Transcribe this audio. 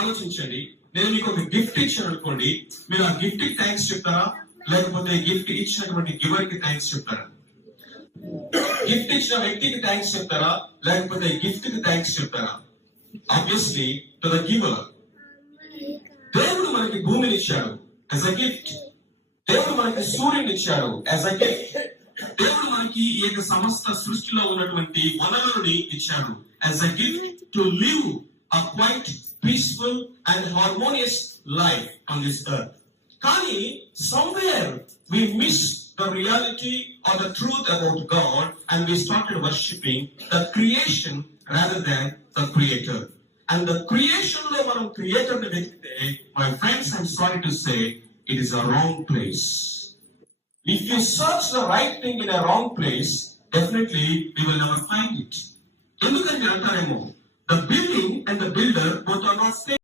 ఆలోచించండి. నేను మీకు ఒక గిఫ్ట్ ఇచ్చాను అనుకోండి, మీరు ఆ గిఫ్ట్ కి థ్యాంక్స్ చెప్తారా, లేకపోతే గిఫ్ట్ ఇచ్చినటువంటి గివర్ కి థ్యాంక్స్ చెప్తారా? గిఫ్ట్ ఇచ్చిన వ్యక్తికి థ్యాంక్స్ చెప్తారా, లేకపోతే గిఫ్ట్ కి థ్యాంక్స్ చెప్తారా? Obviously to the giver. దేవుడు మనకి భూమిని ఇచ్చాడు యాజ్ అ గిఫ్ట్. దేవుడు మనకి సూర్యుని ఇచ్చాడు యాజ్ అ గిఫ్ట్. దేవుడు మనకి ఈ యొక్క సమస్త సృష్టిలో ఉన్నటువంటి వనరులని ఇచ్చాడు as a gift to live a quite peaceful and harmonious life on this earth. Kani somewhere we miss the reality or the truth about God and we started worshipping the creation rather than the creator. And the creation lo manam creator ni vettite, my friends, I'm sorry to say, it is a wrong place. If you search the right thing in a wrong place, definitely we will never find it. Endukani antaremo, the building and the builder both are not same.